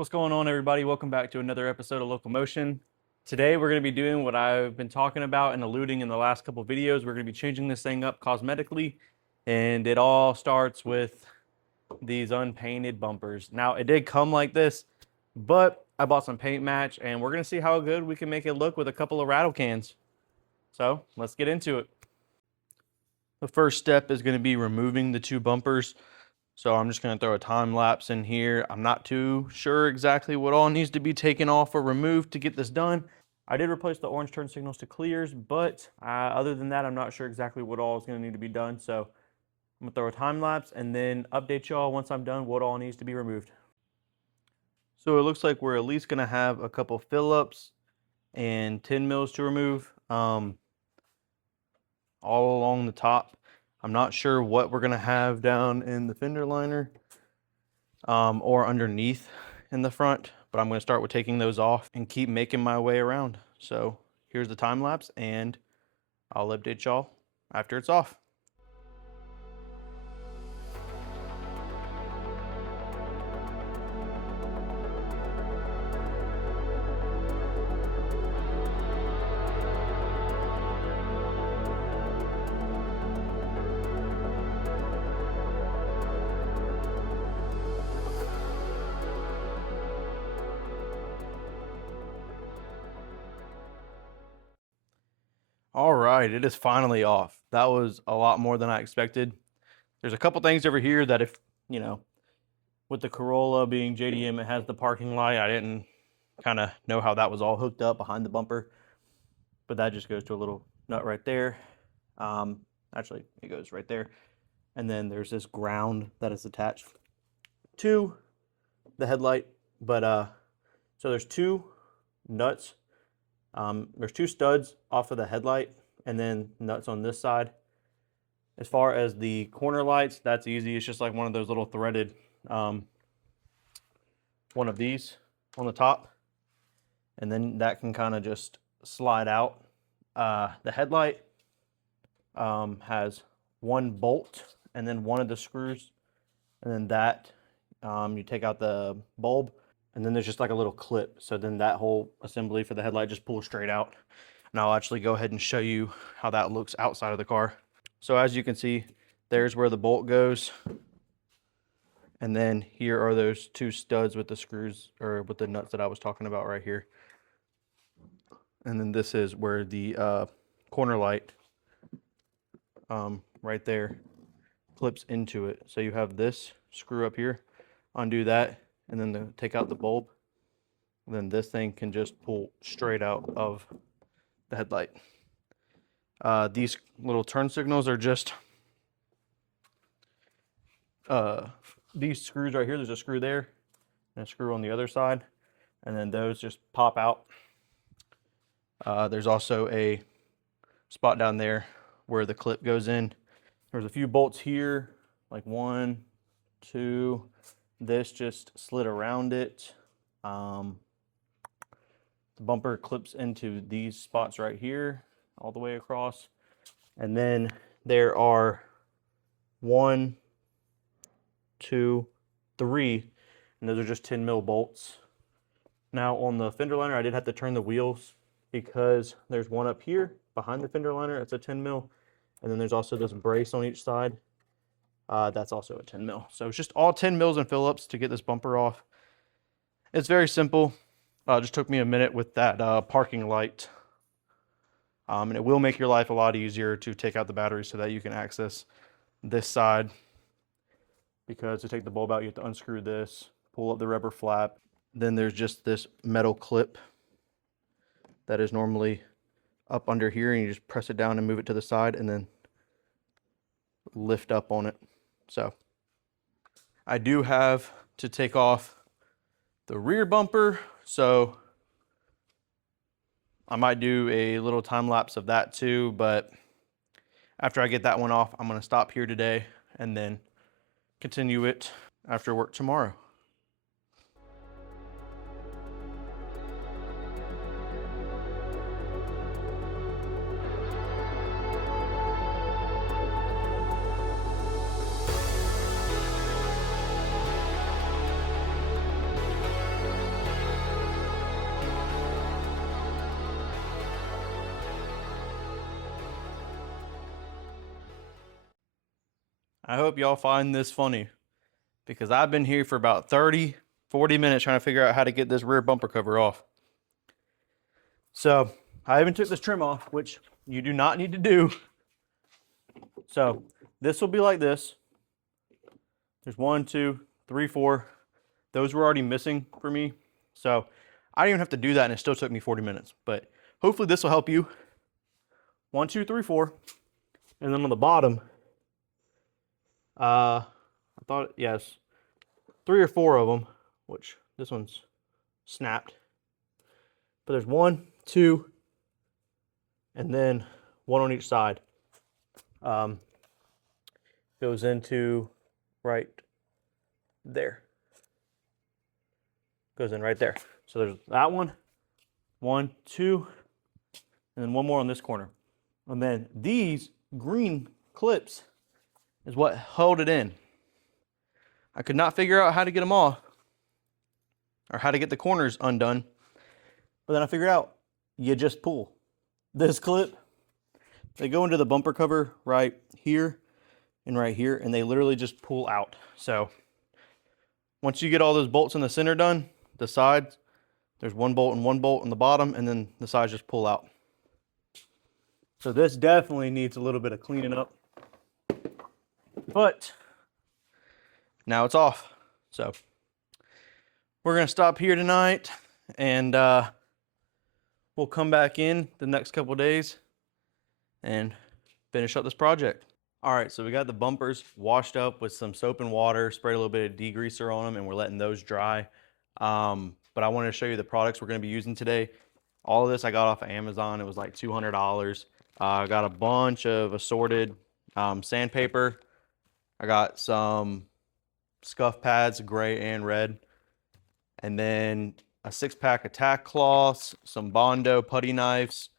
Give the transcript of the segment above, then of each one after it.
What's going on, everybody? Welcome back to another episode of Local Motion. Today we're going to be doing what I've been talking about and alluding in the last couple videos. We're going to be changing this thing up cosmetically, and it all starts with these unpainted bumpers. Now, it did come like this, but I bought some paint match, and we're going to see how good we can make it look with a couple of rattle cans. So let's get into it. The first step is going to be removing the two bumpers. So I'm just going to throw a time lapse in here. I'm not too sure exactly what all needs to be taken off or removed to get this done. I did replace the orange turn signals to clears, but other than that, I'm not sure exactly what all is going to need to be done. So I'm going to throw a time lapse and then update y'all once I'm done what all needs to be removed. So it looks like we're at least going to have a couple fill-ups and 10 mils to remove all along the top. I'm not sure what we're going to have down in the fender liner or underneath in the front, but I'm going to start with taking those off and keep making my way around. So here's the time lapse, and I'll update y'all after it's off. All right, it is finally off. That was a lot more than I expected. There's a couple things over here that if, with the Corolla being JDM, it has the parking light. I didn't kind of know how that was all hooked up behind the bumper, but that just goes to a little nut right there. Actually, it goes right there. And then there's this ground that is attached to the headlight. But so there's two nuts. There's two studs off of the headlight and then nuts on this side. As far as the corner lights, that's easy. It's just like one of those little threaded, one of these on the top. And then that can kind of just slide out. The headlight has one bolt and then one of the screws. And then that, you take out the bulb. And then there's just like a little clip. So then that whole assembly for the headlight just pulls straight out. And I'll actually go ahead and show you how that looks outside of the car. So as you can see, there's where the bolt goes. And then here are those two studs with the screws, or with the nuts that I was talking about right here. And then this is where the corner light right there clips into it. So you have this screw up here, undo that, and then take out the bulb. And then this thing can just pull straight out of the headlight. These little turn signals are just these screws right here. There's a screw there and a screw on the other side, and then those just pop out. There's also a spot down there where the clip goes in. There's a few bolts here, like 1, 2. This just slid around it. The bumper clips into these spots right here, all the way across. And then there are 1, 2, 3, and those are just 10 mil bolts. Now on the fender liner, I did have to turn the wheels because there's one up here behind the fender liner. It's a 10 mil. And then there's also this brace on each side. That's also a 10 mil. So it's just all 10 mils and Phillips to get this bumper off. It's very simple. Just took me a minute with that parking light. And it will make your life a lot easier to take out the battery so that you can access this side. Because to take the bulb out, you have to unscrew this, pull up the rubber flap. Then there's just this metal clip that is normally up under here, and you just press it down and move it to the side and then lift up on it. So I do have to take off the rear bumper, so I might do a little time lapse of that too, but after I get that one off, I'm going to stop here today and then continue it after work tomorrow. I hope y'all find this funny because I've been here for about 30, 40 minutes trying to figure out how to get this rear bumper cover off. So I even took this trim off, which you do not need to do. So this will be like this. There's 1, 2, 3, 4. Those were already missing for me. So I didn't even have to do that and it still took me 40 minutes. But hopefully this will help you. 1, 2, 3, 4. And then on the bottom, I thought, yes, 3 or 4 of them, which this one's snapped. But there's 1, 2, and then 1 on each side. Goes into right there. Goes in right there. So there's that one, 1, 2, and then 1 more on this corner. And then these green clips is what held it in. I could not figure out how to get them off or how to get the corners undone. But then I figured out you just pull this clip. They go into the bumper cover right here and right here, and they literally just pull out. So once you get all those bolts in the center done, the sides, there's 1 bolt and 1 bolt on the bottom, and then the sides just pull out. So this definitely needs a little bit of cleaning up. But now it's off. So we're going to stop here tonight, and we'll come back in the next couple days and finish up this project. All right, so we got the bumpers washed up with some soap and water, sprayed a little bit of degreaser on them, and we're letting those dry. But I wanted to show you the products we're going to be using today. All of this I got off of Amazon. It was like $200. I got a bunch of assorted sandpaper. I got some scuff pads, gray and red. And then a 6-pack of tack cloths, some Bondo putty knives,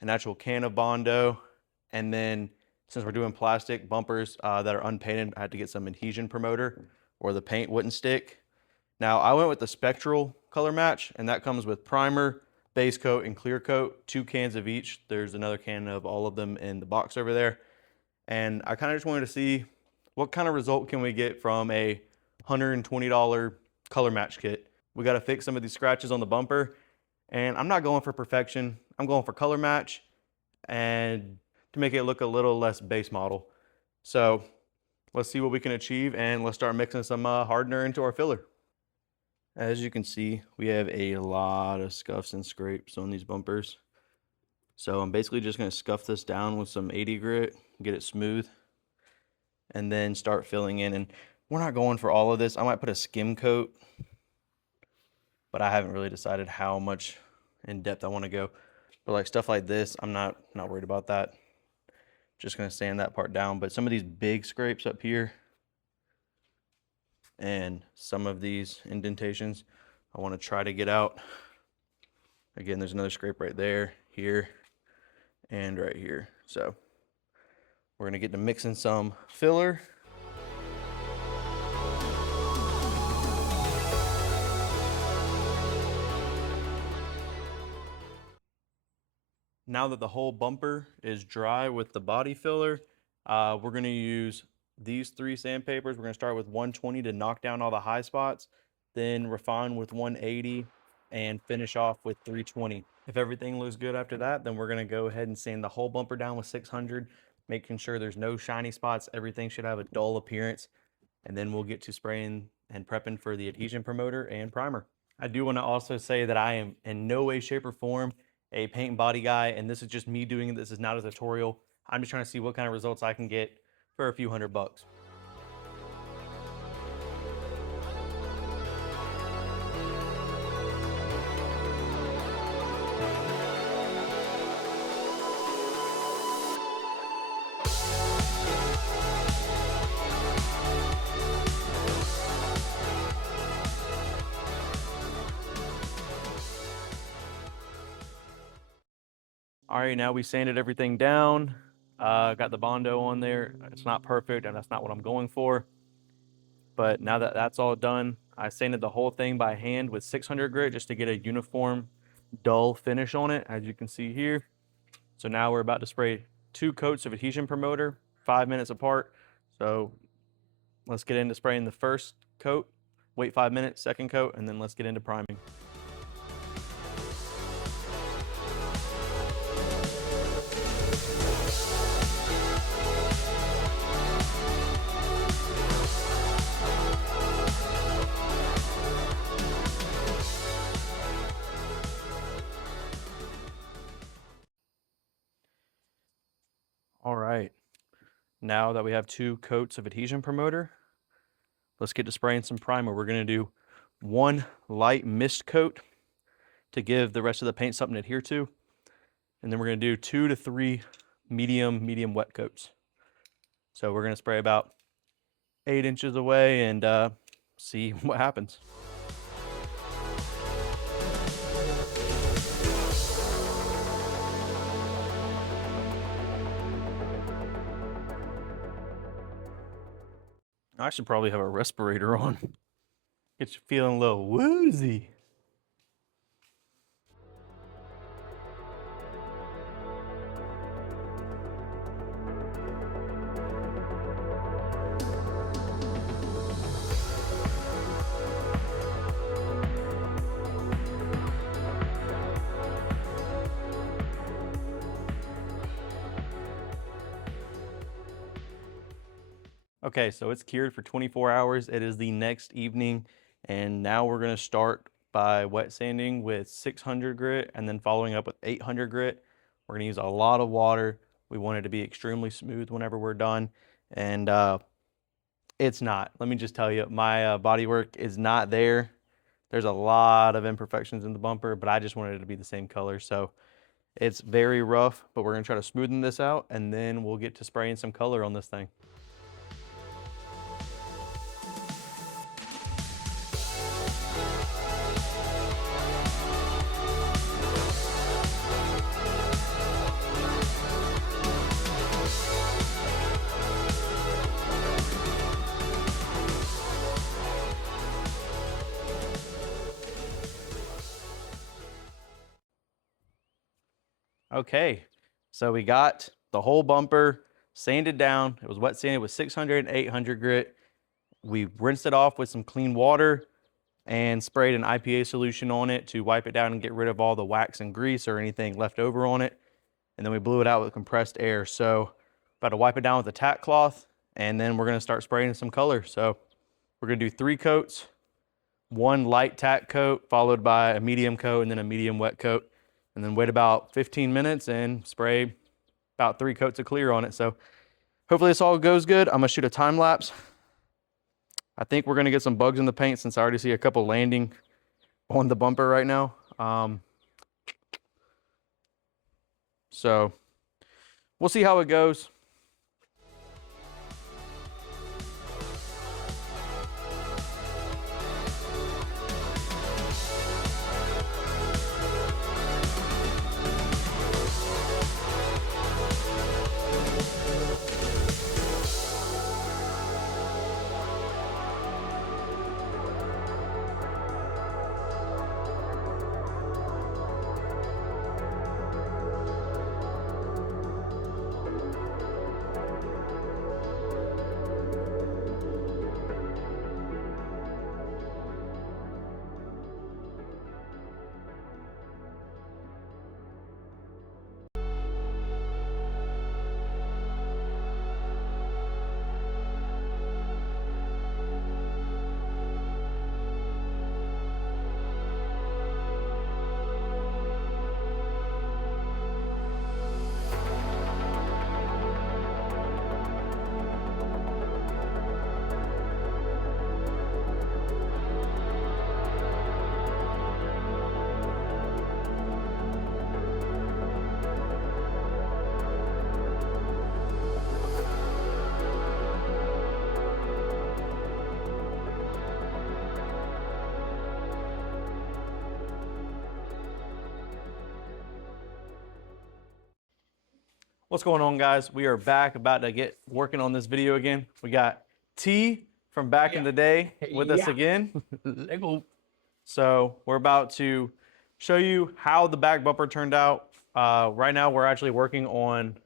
an actual can of Bondo. And then since we're doing plastic bumpers that are unpainted, I had to get some adhesion promoter or the paint wouldn't stick. Now I went with the spectral color match, and that comes with primer, base coat, and clear coat, 2 cans of each. There's another can of all of them in the box over there. And I kind of just wanted to see what kind of result can we get from a $120 color match kit. We got to fix some of these scratches on the bumper, and I'm not going for perfection. I'm going for color match and to make it look a little less base model. So let's see what we can achieve, and let's start mixing some hardener into our filler. As you can see, we have a lot of scuffs and scrapes on these bumpers. So I'm basically just going to scuff this down with some 80 grit, get it smooth, and then start filling in. And we're not going for all of this. I might put a skim coat, but I haven't really decided how much in depth I want to go. But like stuff like this, I'm not worried about that. Just going to sand that part down. But some of these big scrapes up here and some of these indentations, I want to try to get out. Again, there's another scrape right there, here, and right here. So we're going to get to mixing some filler. Now that the whole bumper is dry with the body filler, we're going to use these 3 sandpapers. We're going to start with 120 to knock down all the high spots, then refine with 180, and finish off with 320. If everything looks good after that, then we're going to go ahead and sand the whole bumper down with 600, making sure there's no shiny spots. Everything should have a dull appearance, and then we'll get to spraying and prepping for the adhesion promoter and primer. I do want to also say that I am in no way, shape, or form a paint and body guy, and this is just me doing it. This is not a tutorial. I'm just trying to see what kind of results I can get for a few $100. All right, now we sanded everything down. Got the Bondo on there. It's not perfect, and that's not what I'm going for. But now that that's all done, I sanded the whole thing by hand with 600 grit just to get a uniform, dull finish on it, as you can see here. So now we're about to spray 2 coats of adhesion promoter, 5 minutes apart. So let's get into spraying the first coat, wait 5 minutes, second coat, and then let's get into priming. All right, now that we have 2 coats of adhesion promoter, let's get to spraying some primer. We're gonna do 1 light mist coat to give the rest of the paint something to adhere to. And then we're gonna do 2 to 3 medium wet coats. So we're gonna spray about 8 inches away and see what happens. I should probably have a respirator on. Get you feeling a little woozy. Okay, so it's cured for 24 hours. It is the next evening, and now we're gonna start by wet sanding with 600 grit and then following up with 800 grit. We're gonna use a lot of water. We want it to be extremely smooth whenever we're done, and it's not. Let me just tell you, my body work is not there. There's a lot of imperfections in the bumper, but I just wanted it to be the same color. So it's very rough, but we're gonna try to smoothen this out, and then we'll get to spraying some color on this thing. Okay, so we got the whole bumper sanded down. It was wet sanded with 600 and 800 grit. We rinsed it off with some clean water and sprayed an IPA solution on it to wipe it down and get rid of all the wax and grease or anything left over on it. And then we blew it out with compressed air. So about to wipe it down with a tack cloth, and then we're gonna start spraying some color. So we're gonna do 3 coats, 1 light tack coat, followed by a medium coat and then a medium wet coat. And then wait about 15 minutes and spray about 3 coats of clear on it. So hopefully this all goes good. I'm gonna shoot a time lapse. I think we're gonna get some bugs in the paint since I already see a couple landing on the bumper right now. So we'll see how it goes. What's going on, guys? We are back, about to get working on this video again. We got T from back in the day with us again. So we're about to show you how the back bumper turned out. Right now we're actually working on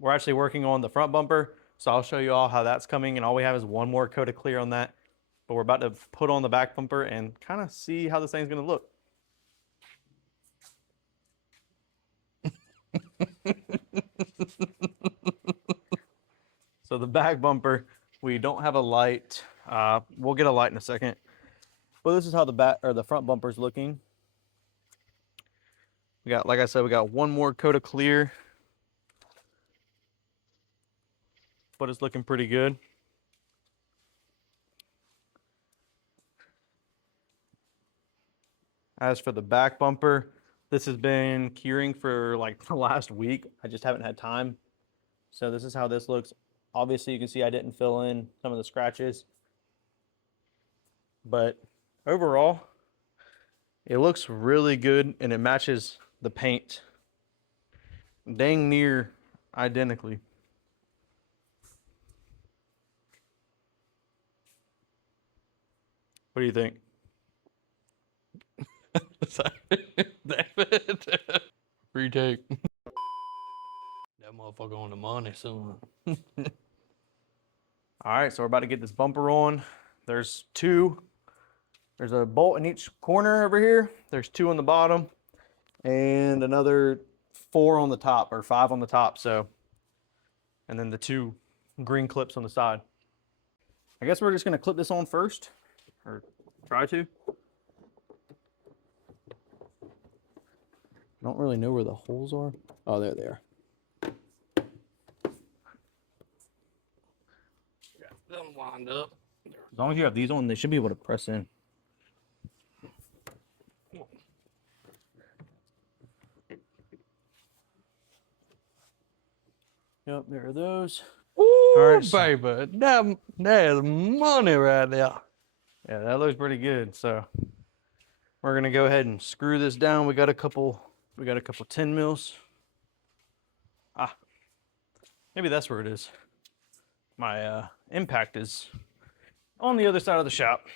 the front bumper. So I'll show you all how that's coming, and all we have is one more coat of clear on that. But we're about to put on the back bumper and kind of see how this thing's gonna look. So the back bumper, we don't have a light. We'll get a light in a second. But this is how the back or the front bumper is looking. We got, like I said, we got one more coat of clear, but it's looking pretty good. As for the back bumper, this has been curing for like the last week. I just haven't had time. So this is how this looks. Obviously you can see I didn't fill in some of the scratches, but overall it looks really good and it matches the paint dang near identically. What do you think? Retake. That motherfucker on the money soon. All right, so we're about to get this bumper on. There's two. There's a bolt in each corner over here. There's two on the bottom and another 4 on the top, or 5 on the top. So, and then the 2 green clips on the side. I guess we're just gonna clip this on first, or try to. I don't really know where the holes are. Oh, there they are. Them wind up. As long as you have these on, they should be able to press in. Yep, there are those. Ooh, All right, baby, that is money right there. Yeah, that looks pretty good. So we're gonna go ahead and screw this down. We got a couple 10 mils. Ah, maybe that's where it is. My impact is on the other side of the shop.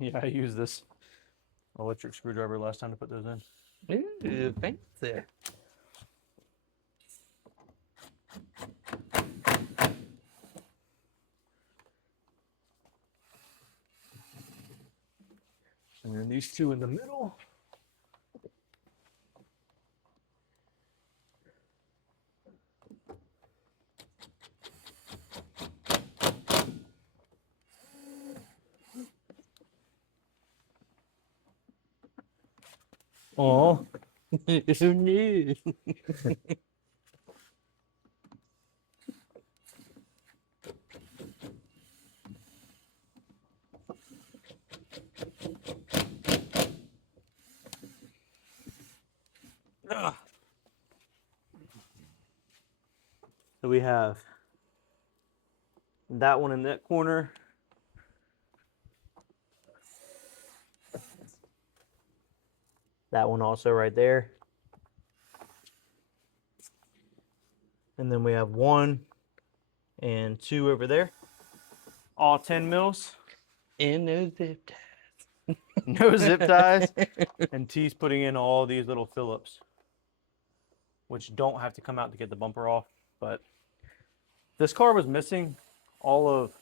Yeah, I used this electric screwdriver last time to put those in. Ooh, fancy. And then these two in the middle. Oh, Who knew? so we have that one in that corner. That one also right there. And then we have 1 and 2 over there. All 10 mils. In those zip ties. No zip ties. And T's putting in all these little Phillips, which don't have to come out to get the bumper off. But this car was missing all of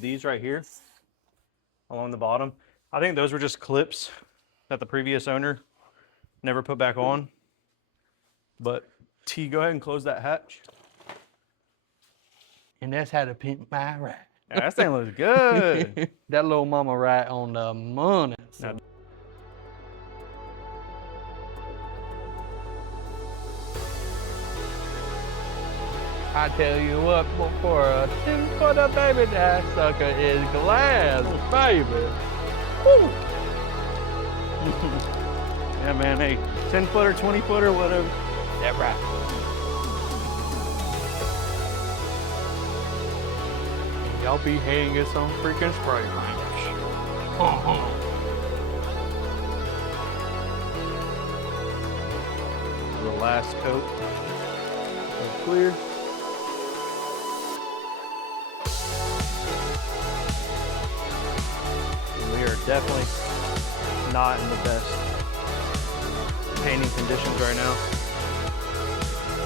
these right here along the bottom. I think those were just clips that the previous owner never put back on. But T, go ahead and close that hatch. And that's how to pimp my ride. Yeah, that thing looks good. That little mama right on the money. So. Now, I tell you what, for a 10-footer, baby, that sucker is glass, baby. Woo. yeah, man, hey, 10-footer, 20-footer, whatever. That right. Y'all be hanging some freaking spray paint. The last coat of clear. definitely not in the best painting conditions right now.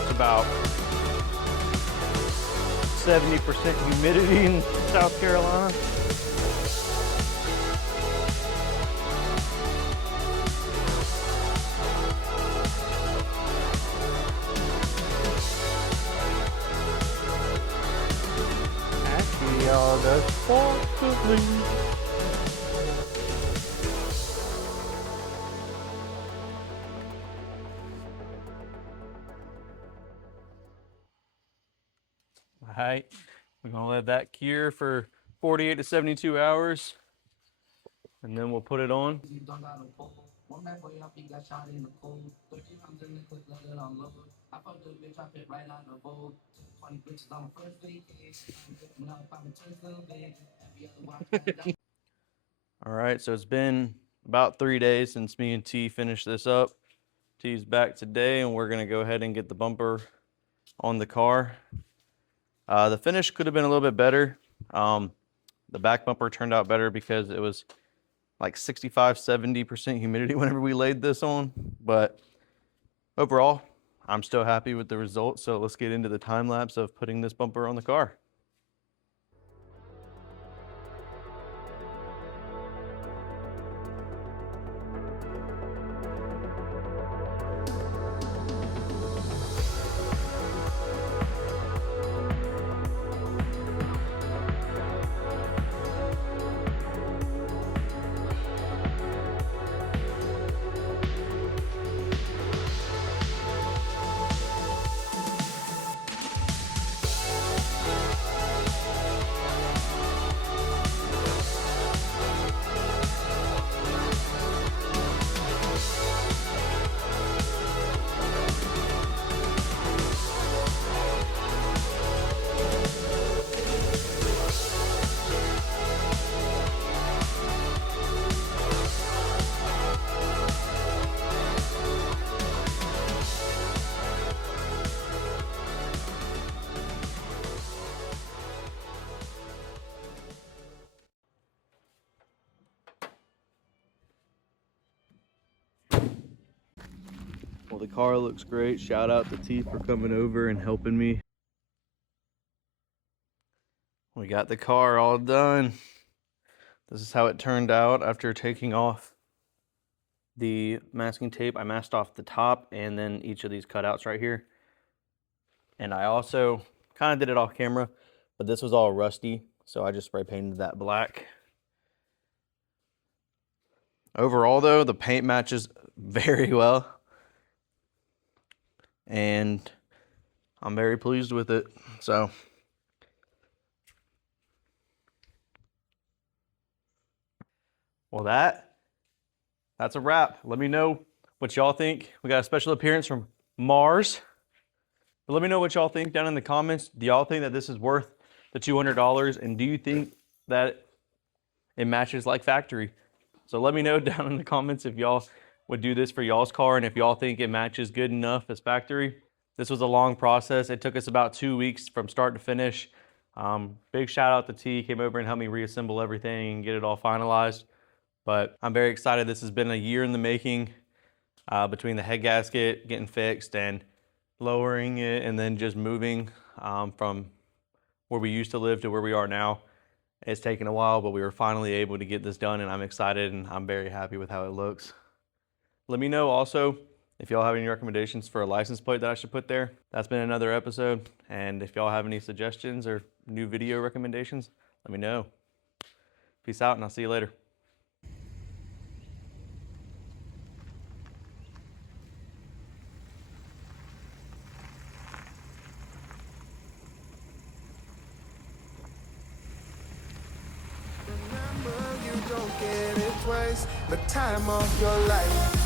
It's about 70% humidity in South Carolina. Actually, all the sports of me. All right, we're gonna let that cure for 48 to 72 hours, and then we'll put it on. All right, so it's been about 3 days since me and T finished this up. T's back today, and we're gonna go ahead and get the bumper on the car. The finish could have been a little bit better. The back bumper turned out better because it was like 65-70% humidity whenever we laid this on. But overall, I'm still happy with the results. So let's get into the time lapse of putting this bumper on the car. Well, the car looks great. Shout out to T for coming over and helping me. We got the car all done. This is how it turned out after taking off the masking tape. I masked off the top and then each of these cutouts right here. And I also kind of did it off camera, but this was all rusty, so I just spray painted that black. Overall though, the paint matches very well, and I'm very pleased with it. So well, that's a wrap. Let me know what y'all think. We got a special appearance from Mars. But let me know what y'all think down in the comments. Do y'all think that this is worth the $200? And do you think that it matches like factory? So let me know down in the comments if y'all would do this for y'all's car and if y'all think it matches good enough as factory. This was a long process. It took us about 2 weeks from start to finish. Big shout out to T, came over and helped me reassemble everything and get it all finalized. But I'm very excited. This has been a year in the making, between the head gasket getting fixed and lowering it and then just moving from where we used to live to where we are now. It's taken a while, but we were finally able to get this done, and I'm excited and I'm very happy with how it looks. Let me know also if y'all have any recommendations for a license plate that I should put there. That's been another episode, and if y'all have any suggestions or new video recommendations, let me know. Peace out, and I'll see you later. Remember, you don't get it twice. The time of your life.